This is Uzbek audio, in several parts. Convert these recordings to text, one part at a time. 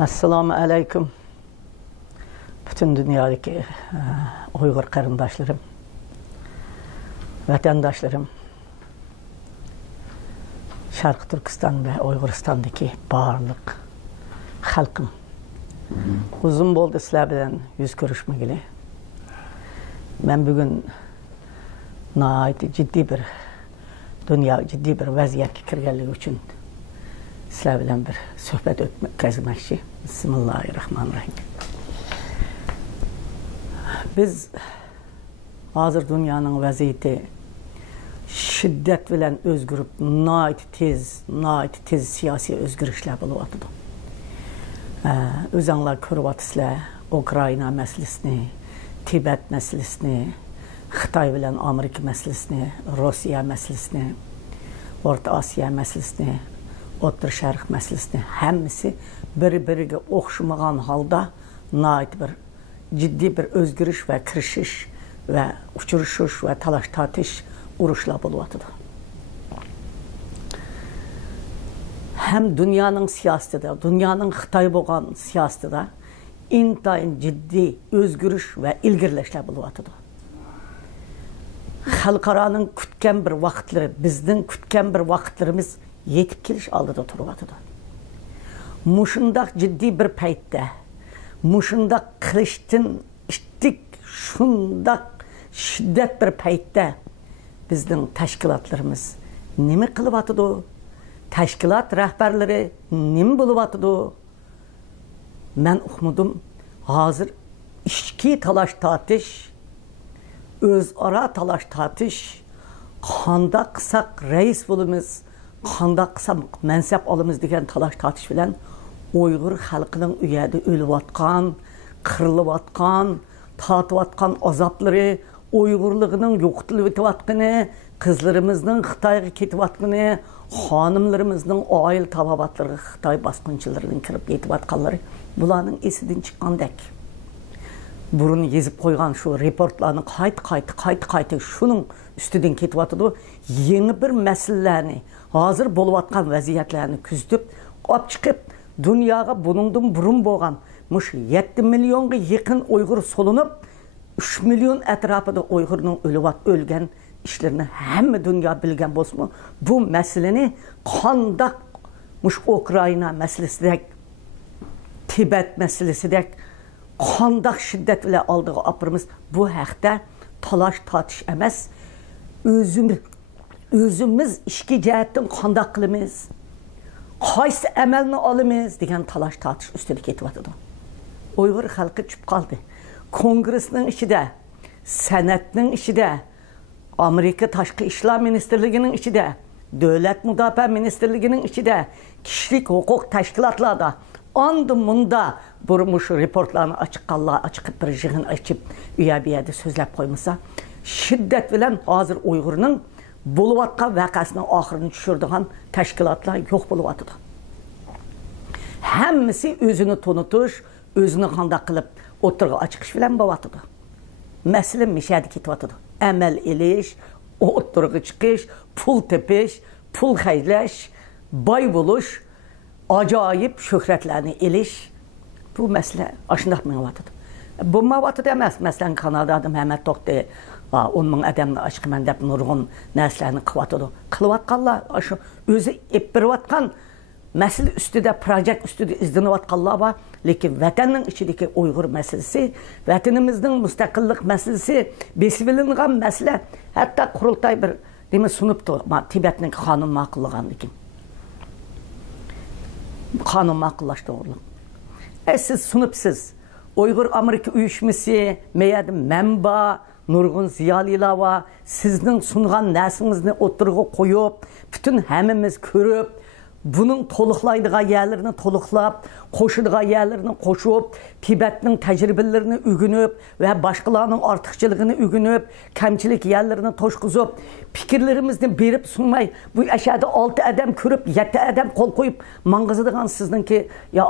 Assalamu alaikum. Bütün dünyadaki Uygur karındaşlarım, vatandaşlarım, Şarkı Türkistan ve Uyguristan'daki bağırlık halkım. Uzun boldu sizler bilen yüz görüşmegili. Ben bugün ciddi bir vaziyetke kirgenligi üçün sizler bilen bir sohbet ötkazmakçı. Bismillahirrahmanirrahim. Biz hazır dünyanın vaziyeti şiddet bilen özgürüp tez siyasi özgürüşler buluvatıdı. Özanlar körüvatıslar Ukrayna meselesini, Tibet meselesini, Xitay bilen Amerika meselesini, Rusya meselesini, Orta Asya meselesini, Orta Şərq meselesini hemisi bir-biriga oxşamagan halda ciddi bir özgürüş ve kirişiş ve uçuruşuş ve talaş tartış uruşlar buluvatıdı. Hem dünyanın siyaseti, dünyanın Xitay boğan siyaseti de intayın ciddi özgürüş ve ilgirleşler buluvatıdı. Xalqaranın kütken bir vaxtları, bizden kütken bir vaxtlarımız yetip keliş aldıda turuvatıdı. Muşundak ciddi bir paytda, muşundak kılıçtın iştik şundak şiddet bir paytda bizden teşkilatlarımız nemi kılıvatıdı? Teşkilat rəhbərləri nemi buluvatıdı? Ben oxumudum, hazır işki talaş tatış, özara talaş tatış, qanda qısaq reis bulumuz, qanda qısaq mənsəb alımız degen talaş tatış bilen Uygur xalqının üyədə ölüvatqan, qırılıvatqan, tatıvatqan azapları, Uygurluğunun yoxtulup etivatqını, kızlarımızın Xitayga ketivatqını, hanımlarımızın aile tababatları Xitay baskınçılarının kirip yetivatqanları bulanın esinden çıqqandek. Burun yezip koygan şu reportlarını qayt şunun üstüden ketivatıdı. Yeni bir meselelerini, hazır boluvatqan vaziyetlerini küzdüp, ap çıkıp dünyaya bunundan burun boğan 7 milyonga yakın Uygur solunup 3 milyon etrafında Uygur'un ölgen işlerini hem dünya bilgen bozma. Bu meseleni kandak Ukrayna meselesi dek, Tibet meselesi dek, kandak şiddet ile aldığı apırımız bu haqda talaş tartış emez. Özümüz işki cihetten kandak kılımız, qaysı emelini alımız degen talaş tartış üstelik etivatıdı. Uygur halkı çıp kaldı. Kongresinin içinde, senetinin içinde, Amerika Taşkı İşler Ministerliğinin içinde, Devlet Müdafaa Ministerliğinin içinde, kişilik hukuk teşkilatlarda, andımında burmuş reportlarını açık bir jığın açıp üye bir yerde sözlep koymasa, şiddet bilen hazır Uygur'un buluvatqa vakasının ahırını düşürdüğün teşkilatlar yok buluvatıdı. Hemisi özünü tonutuş, özünü kandak kılıp oturga açıkış bilen bavatıdı. Mesele mişədi ketivatıdı. Əməl eliş, oturga çıkış, pul tepiş, pul xeyləş, bay buluş, acayip şöhrətlərini eliş. Bu mesele aşındaq mınavatıdı. Bu mavatıdı emas. Məsələn, Kanada'da Məhəmməd Toxtay, onun ədəmini aşkı məndəb nurğun nəslərini qıvatıdı. Qılıvatqanlar, özü eppirivatqan mesele üstüde, projet üstüde izlenivatqanlar var. Lakin vatanın içindeki Uygur meselesi, vatanımızın müstakillik meselesi, besibilingan mesele, hatta kurultay bir demi sunuptu, Tibet'nin kanun makıllığan dikim. Kanun makıllaştı oğlum. Siz sunupsiz, Uygur Amerika uyuşması, meyadım menba, nurgun ziyalıyla var, sizin sungan nesinizni oturgu koyup, bütün hemimiz körüp, bunun toluqlaydığı yerlerini toluqlap, koşuduğu yerlerini koşup, Tibet'nin tecrübelerini ügünüp ve başkalarının artıqçılığını ügünüp, kemçilik yerlerini toşkuzup, fikirlerimizden berip sunmay, bu aşağıda 6 adam körüp, 7 adam kol koyup, mangızıdığın sizinki ya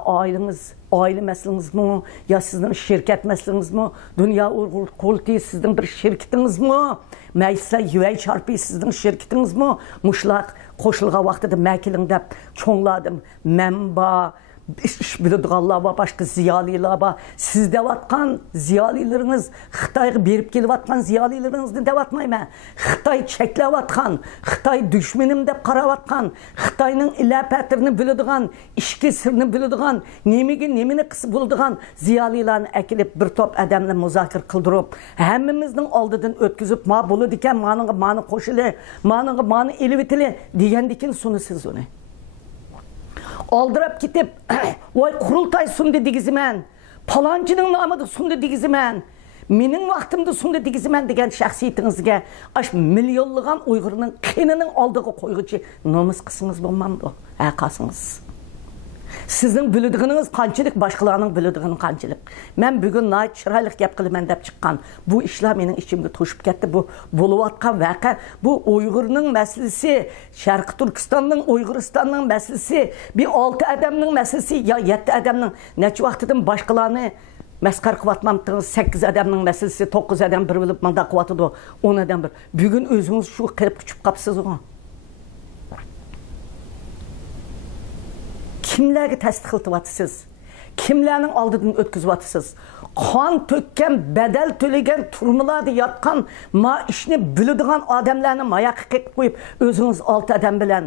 aile meseleniz mi, ya sizin şirket meseleniz mi, Dünya Uygur Kulti sizin bir şirketiniz mi, meclise yüvey çarpı sizin şirketiniz mi, muşlaq, koşulğa vaxtıda məkilində çoğladım, mənba, iş biladiganlar var, başka ziyaliler var. Siz devatkan ziyalileriniz, Xitayga berip kelyapatkan ziyalilerinizni devatmayman. Xitay çeklevatkan, Xitay düşmenim dep qaravatkan, Xitayning ilapatini biladigan, ishki sirni biladigan, nemini qisib bo'ladigan ziyalilarni akilib bir top adamni muzokara qildirib, hammamizning oldidan o'tkazib, "Ma bo'ladi ekan, mani qo'shili, mani elivitili" degandikin sunisiz uni. Aldırıp gidip, "Voy qurultay sundu digiziman, palonchining nomida sundu digiziman, mening vaqtimda sundu digiziman" degan shaxsiyatingizga ash millionlagan Uyg'urning qinining oldiga qo'yg'ichi nomus qismingiz bo'lmamdi, aqasınız. Sizning biladigingiz qanchalik, boshqalarning biladigini qanchalik. Men bugun nayt chiroyli gap qilaman deb chiqqan. Bu ishlar mening ichimga to'shib ketdi. Bu bo'layotgan voqea, bu Uyg'urning masalasi, Sharq Turkistonning, Uyg'uristonning masalasi, bir 6 odamning masalasi yo 7 odamning necha vaqtidan boshqalarni masxar qilyapmamdingiz. 8 odamning masalasi, 9 odam bir bilib manda qilyapti, 10 odam bir. Bugun o'zingiz shu qilib kuchib qapsiz-ku. Kimlarga tasdiqlatyapsiz? Kimlarning oldidan o'tkazyapsiz? Qon to'kkan, badal to'lagan, turmalarda yotgan, ma ishni biladigan odamlarni mayoqqa qilib qo'yib, o'zingiz 6 odam bilan,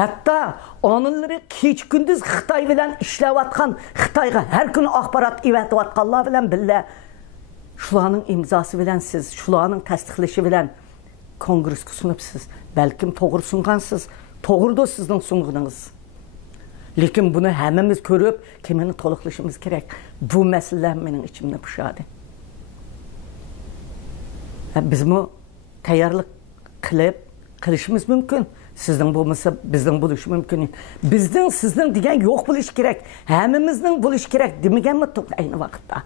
hatto onalari kech kunduz Xitoy bilan ishlayotgan, Xitoyga har kuni axborot evatayotganlar bilan billa shularning imzosi bilan siz, shularning tasdiqlashi bilan kongressga sunibsiz. Balkim to'g'ri sungansiz, to'g'ridir sizning sunganingiz. Lekin bunu hammamiz ko'rib, kimini to'liqlashimiz kerak. Bu masalalar mening ichimda pushadi. Bizmi tayyorlik qilishimiz mumkin. Sizning bo'lmasa, bizning bo'lishi mumkin. Bizning, sizning degan yo'q bo'lishi kerak. Hammamizning bo'lishi kerak demaganmi to'g'ri ayni vaqtda.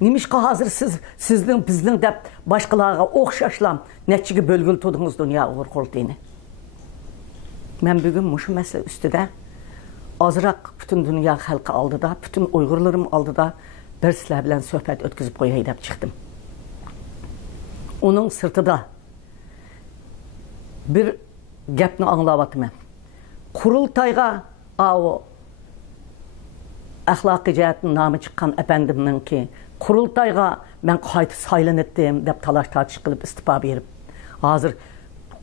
Nimishqa hozir sizning, bizning deb boshqalarga o'xshashlam nechiga bo'lgil to'dingiz dunyo o'rqoltini. Men bugun mushu masala ustida azraq bütün dünya xalqi oldida, bütün Uyg'urlarim oldida bir sizlar bilan suhbat o'tkazib qo'yay deb chiqdim. Uning sirtida bir gapni anglayapman. Qurultayga o axloqiy jihatdan nomi chiqqan apandimninki Qurultayga men qayta saylanetdim deb talash tartish qilib istifa berib, hozir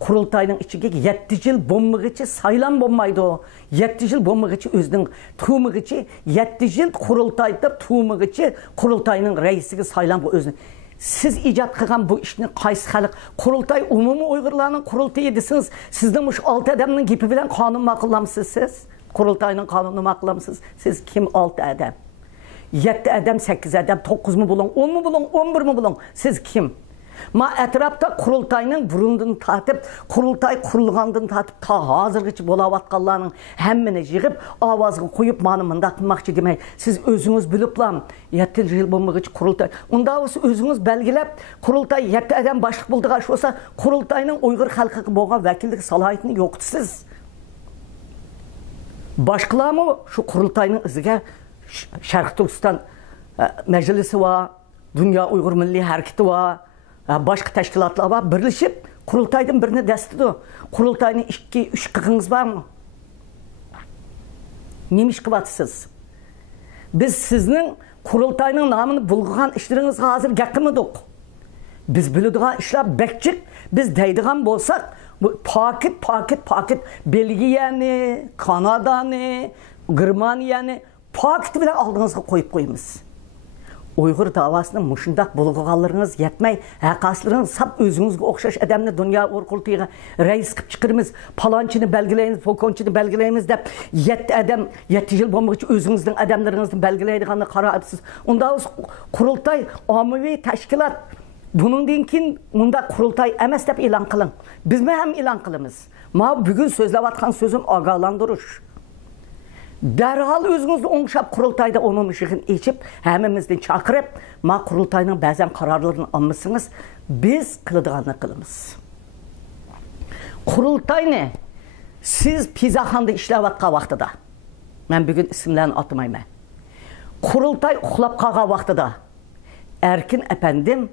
Qurultayning ichiga 7 yil bo'lmag'icha saylan bo'lmaydi. 7 yil bo'lmag'icha o'zining tu'mig'icha 7 yil Qurultayda tu'mig'icha Qurultayning raisiga saylan bu o'zini. Siz ijod qilgan bu ishni qaysi xalq Qurultay umumiy Uyg'urlarning qurultayi desiniz, sizning mush 6 odamning gapi bilan qonun ma'qullamsiz siz? Qurultayning qonunini ma'qullamsiz? Siz kim 6 odam? 7 odam, 8 odam, 9 mi bo'lin, 10 mi bo'lin, 11 mi bo'lin? Siz kim? Ma etrafta Qurultayning burundan tatib, Qurultay qurilgandan tatib ta hozirgacha bo'layotganlarning hammani yig'ib, ovozga qo'yib, "Mani mundaq qilmoqchi" demay, siz o'zingiz biliblam, 7 yil bo'lmag'icha Qurultay. Unda o'zingiz belgilab, Qurultay 7 odam boshliq bo'ldigan shu bo'lsa, Qurultayning Uyg'ur xalqiga bo'lgan vakillik salohiyatini yo'qotisiz. Boshqalarmi shu Qurultayning iziga Sharq Turkiston majlisi va Dunyo Uyg'ur Milliy harakati va başqa tashkilotlar var, birlashib Qurultaydan birini dastidi. Qurultayning 2-3 qig'ingiz bormi? Nima ish qilyapsiz? Biz sizning Qurultayning nomini bulg'agan ishlaringizga hozir gapirmadik. Biz biladigan ishlar bekchiq, biz deydigan bo'lsak, bu paket Belgiyani, Kanadani, Germaniyani paket bilan oldingizga qo'yib qo'yamiz. Uyg'ur davasının muşundaq bulğuğallarınız yetmey, haqaslarınız sap özünüzge o'xshash adamni dünya o'rqultiga reis qilib chiqirimiz, palonchini belgilaymiz, polkonchini belgilaymiz deb 7 adam 7 yil bo'lmoqchi o'zingizning adamlaringizni belgilaydiganini qarayapsiz. Unda Qurultay ommaviy tashkilot. Bundan keyin unda Qurultay emas deb e'lon qiling. Biz ham e'lon qilamiz. Ma bugun so'zlayotgan so'zim ogohlantirish. Derhal özünüzü o'ngshab Qurultayda umum işiğini içip, hammamizni chaqirib, ma Qurultayning ba'zan qarorlarini olmasangiz, biz qiladiganini qilamiz. Qurultayni siz pizaxonda ishlayotgan vaqtida, men bugun ismlarni atmayman. Qurultay uxlab qolgan vaqtida Erkin apandim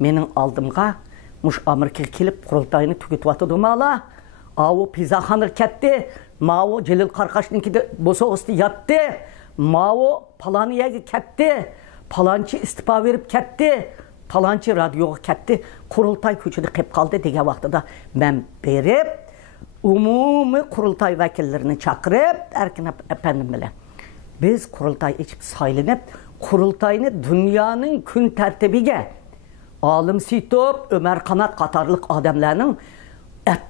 mening oldimga mush Amerikaga kelib Qurultayni tugatyotdi mala. Avu Pizaxanır ketdi, Mao Celil Qarqashninkide Bosoğusti yatdı, Mao Palaniyaga ketdi, Palanchi istifa verib ketdi, Palanchi radioga ketdi, Qurultay ko'chada qolib qoldi degan vaqtida men berib, umumiy qurultay vakillerini chaqirib, Erkin efendim bilan biz qurultay içib saylanib, qurultayni dunyoning kun tartibiga Alim Sitob, Ömer Kanat qatarlıq adamlarning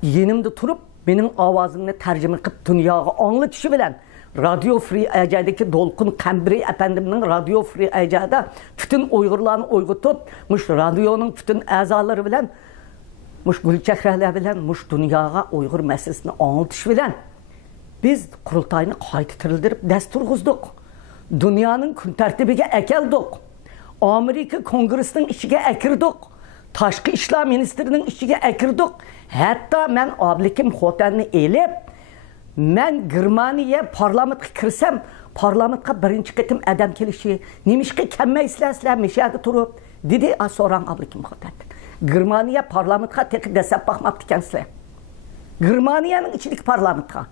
yenimde turib, mening ovozimni tarjima qilib dunyoga anglatishi bilan Radio Free Ajadagi Dolqun Qambiri efendimning Radio Free Ajada bütün Uyg'urlarni uyg'otib, mush radioning bütün a'zolari bilan mush gulchehralar bilan mush dunyoga Uyg'ur masalasini anglatish bilan biz qurultayni qayta tirildirib dastur tuzdik. Dunyoning kun tartibiga akeldik. Amerika Kongresining ichiga akirdik. Tashqi ishlar ministrining ichiga akirdik. Hatto men oblikim xotanni elib, men Germaniya parlamentga kirsam, parlamentga birinchi qitim adam kelishi, nimishqa kammaysizlar mishadi turib, dedi so'rang oblikim xotan. Germaniya parlamentga teqib dasab baxmabdi ekansizlar. Germaniyaning ichidagi parlamentga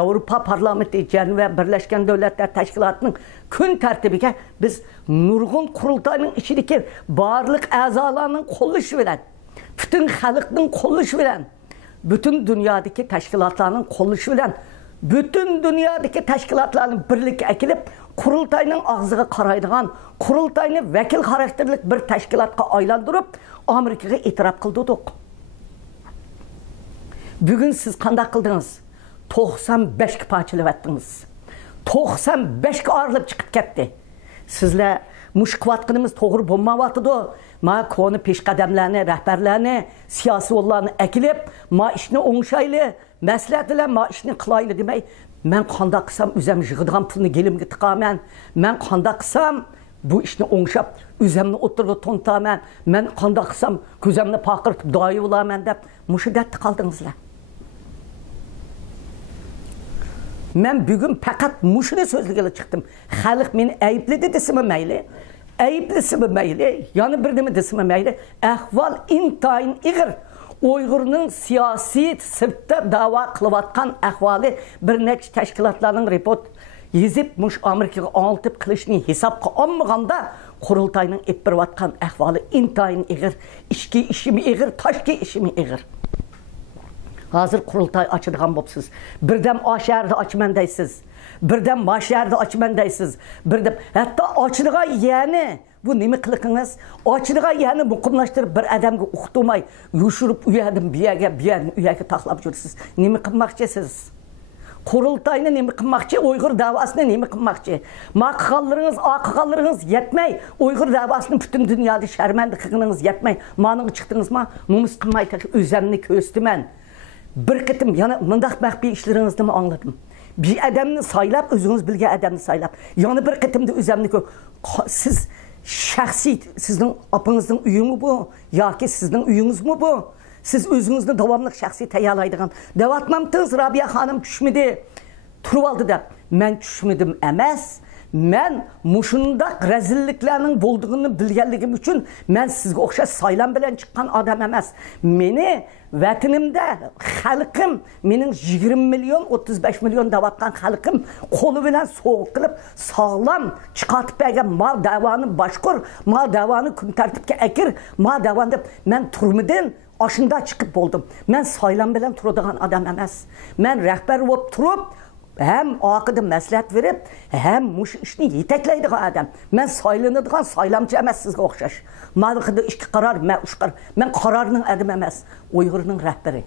Avrupa Parlamenti Janubiy Birlashgan Davlatlar Tashkilotining kun tartibiga biz nurg'un qurultayning ichidagi barliq a'zolarning qo'llashi bilan, bütün xalqning qo'llashi bilan, bütün dunyodagi tashkilotlarning qo'llashi bilan, bütün dunyodagi tashkilotlarning birlikka akilib, qurultayning og'ziga qaraydigan, qurultayni vakil xarakterlik bir tashkilotga aylantirib, Amerikaga e'tirof qildik. Bugun siz qanday qildingiz? 95 ga parçalab attınız. 95 ga ayrılıp çıkıp ketdi. Sizler muşqvatqınımız to'g'ri bo'lmayapti. Ma koni peshqadamlarni, rahbarlarni, siyosiy yo'llarni akilib, ma ishni o'ngshayli, maslahat bilan ma ishni qilayli demay, men qanday qilsam o'zim yig'adigan pulni gelimga tiqaman. Men qanday qilsam bu ishni o'ngshab, o'zimni o'tirga to'ntaman. Men qanday qilsam ko'zimni paqirtib doyi bo'laman deb mushidatda qoldingizlar. Men bugün fakat muşunu sözlüğüyle çıktım. Xalq meni ayıpledi desimi mayli, ayıplisimi mayli, yani birdimi desimi mayli, ahval intayin ig'ir. Uyg'urning siyosiy sirtda da'vo qilayotgan ahvoli bir necha tashkilotlarning report yezib mush Amerikaga oltib qilishni hisobga olmaganda qurultayning epirayotgan ahvoli intayin ig'ir, ichki ishimi ig'ir, tashqi ishimi ig'ir. Hazır qurultay açadigan bo'psiz. Birdam Osharda ochman deysiz. Birdam Mashharda ochman deysiz. Birdam hatto ochadigan yani bu nima qiliqingiz? Ochadigan yani muqimlashtirib bir odamga o'qitilmay, yushirib uyadim biyaga taqlab yursiz. Nima qilmoqchisiz? Qurultayni nima qilmoqchi? Uyg'ur davosini nima qilmoqchi? Aqaqalaringiz yetmay, Uyg'ur davosini butun dunyoda sharmanda qilganingiz yetmay, ma'noga chiqdingizmi? Nomus qilmay o'zimni ko'stiman. Bir qitim yana mındaq maxfiy ishlaringizni angladim. Bir adamni saylab, o'zingiz bilgan adamni saylab, yana bir qitimda o'zimni siz shaxsiy sizning opangizning uyimi bu yoki sizning uyingizmi bu? Siz o'zingizni davomli shaxsiy tayyorlaydigan davatmamsiz Robiya xonim tushmidi. Turib oldi deb, men tushmadim emas. Men mushundaq rezilliklarning bo'ldig'ini bilganligim uchun men sizga o'xshash saylan bilan chiqqan odam emas. Meni vatanimda xalqim, mening 20 milyon, 35 milyon davatgan xalqim qo'li bilan so'q qilib, sog'lom chiqartib bergan mal davoni boshqur, mal davoni kun tartibga akir, mal davon deb men turmidan oshunda chiqib bo'ldim. Men saylan bilan turadigan odam emas. Men rahbar bo'lib turib hem aqida maslahat verib, hem mush ishni yetaklaydigan odam. Men saylanadigan saylamchi emas sizga o'xshash. Malqida ikki qaror, men uch qaror. Men qarorning adami emas, Uyg'urning rahbari.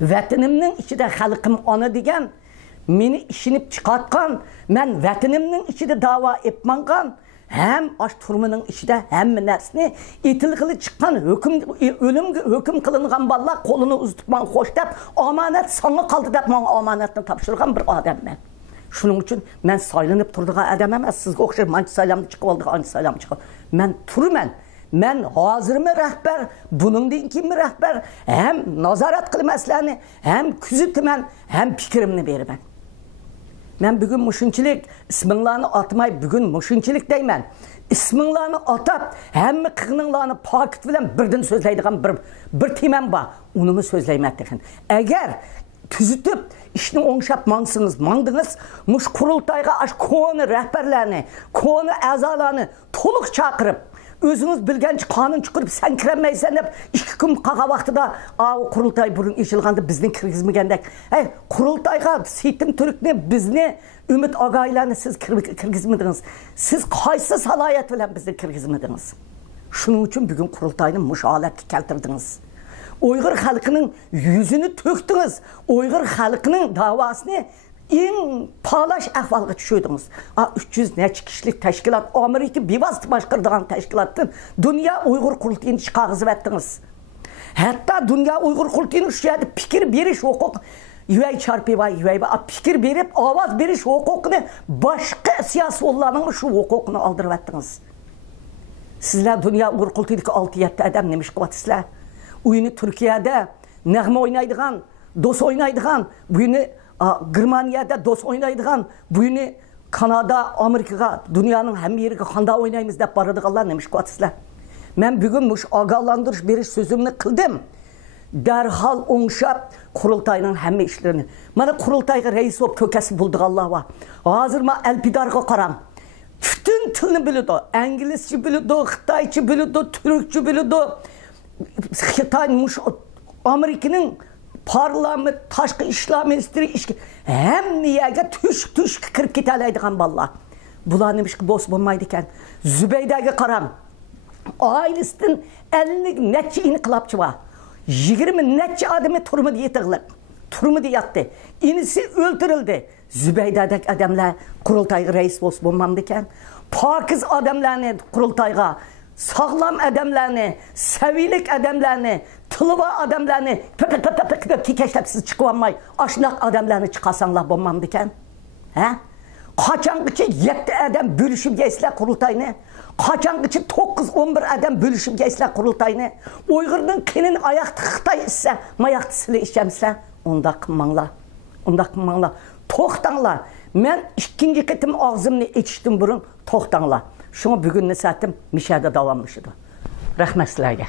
Vatanimning ichida xalqim ona degan, meni ishinib chiqatgan, men vatanimning ichida da'vo etmangan, hem aş turmunun içinde hem narsani etilgili çıkan ölümge hüküm kılıngan balla kolunu uzatman hoş dep amanet sana kaldı dep bana amanetini tapşırgan bir adam ben. Şunun için ben saylanıp turduğun adam emas. Sizge okşar mançı saylamda çıkıp aldık, ançı saylamda çıkıp. Ben turmen. Men hazır mı rehber, bunun din kim mi rehber? Hem nazaret kılmaslarını, hem küzütmen, hem fikrimini verimen. Ben bugün muşunçilik isminlarını atmay bugün muşunçilik deymen. İsminlarını atab hem kığınlarını pakit bilen birden sözleydiğim bir temem var. Onu sözleymettikin. Eğer tüzütüp işini oңşap mandınız, muş kurultayga aş konu rehberlerini, konu azalarını toluk çakırıp, özünüz bilgenç kanun çıkırıp sen kiremeysen hep 2 gün kağa vaxtıda kurultay burun işilgandı bizden kirgizmegендek. Kurultayga Seytim Türk'ni bizni Ümit Agaylarını siz kirgizmediniz. Siz kaysı salayet bilen bizni kirgizmediniz. Şunun için bugün kurultayını muş aletki keltirdiniz. Uygur halkının yüzünü töktünüz. Uygur halkının davasını en palaş ahvalga düşürdünüz. 300 neçə kişilik teşkilat, Amerika bivastı başkırdığın teşkilattın. Dünya Uygur kurultayını çıkargızıp ettiniz. Hatta Dünya Uygur kurultayını şu yerde fikir beriş hukuk, yüvey çarpı var, fikir berip, avaz beriş hukukunu başka siyasi olanın şu hukukunu aldırıp ettiniz. Sizler Dünya Uygur kurultayındaki 6-7 adam demiş kıvatisler. Oyunu Türkiye'de nəğme oynaydıgan, dos oynaydıgan, bugünü Germaniyada dos oynaydıgan, bugünü Kanada, Amerika'ga, dünyanın hem yeri kanda oynayımız da baradıqallar demiş kuatisler. Ben bugün muş ağalandırış beriş sözümünü kıldım. Derhal oңşap kurultayının hem işlerini. Bana kurultayga reis olup kökesi bulduk Allah var. Hazır mı elpidarga karam. Bütün tilini biliyordu. İngilizce biliyordu, Xitayçı biliyordu, Türkçe biliyordu. Xitay, Amerika'nın parlament, taşkı işler ministri, hem niyege tüşk kırıp gitaleydiğen ballar. Bular demiş ki boz bulmaydıken. Zübeyde'ye karam. Ailesinin 50 neçe inkılapçı var. 20 neçe adamı turmu diye tıklık. Turmu diye yattı. İnisi öldürüldü. Zübeyde'deki adamlar kurultayga reis boz bulmamdıken. Pakiz adamlarını kurultayga, sağlam adamlarını, sevilik adamlarını, tılıva adamlarını kikeşlepsiz çıkıvanmay, aşnak adamlarını çıkasanlar bulmamdıken. Kaçankıçı 7 adam bölüşüp geçsler kurultayını. Kaçankıçı 9-11 adam bölüşüp geçsler kurultayını. Uygur'un kinin ayakta Xitay ise, mayakta sile işemsler. Onda kımmanlar. Onda kımmanlar. Toxtanlar. Ben ikinci ketim ağzımını içtim burun. Toxtanlar. Şunu bugün ne saatim mişada davammışıdı. Rahmet sizlerge.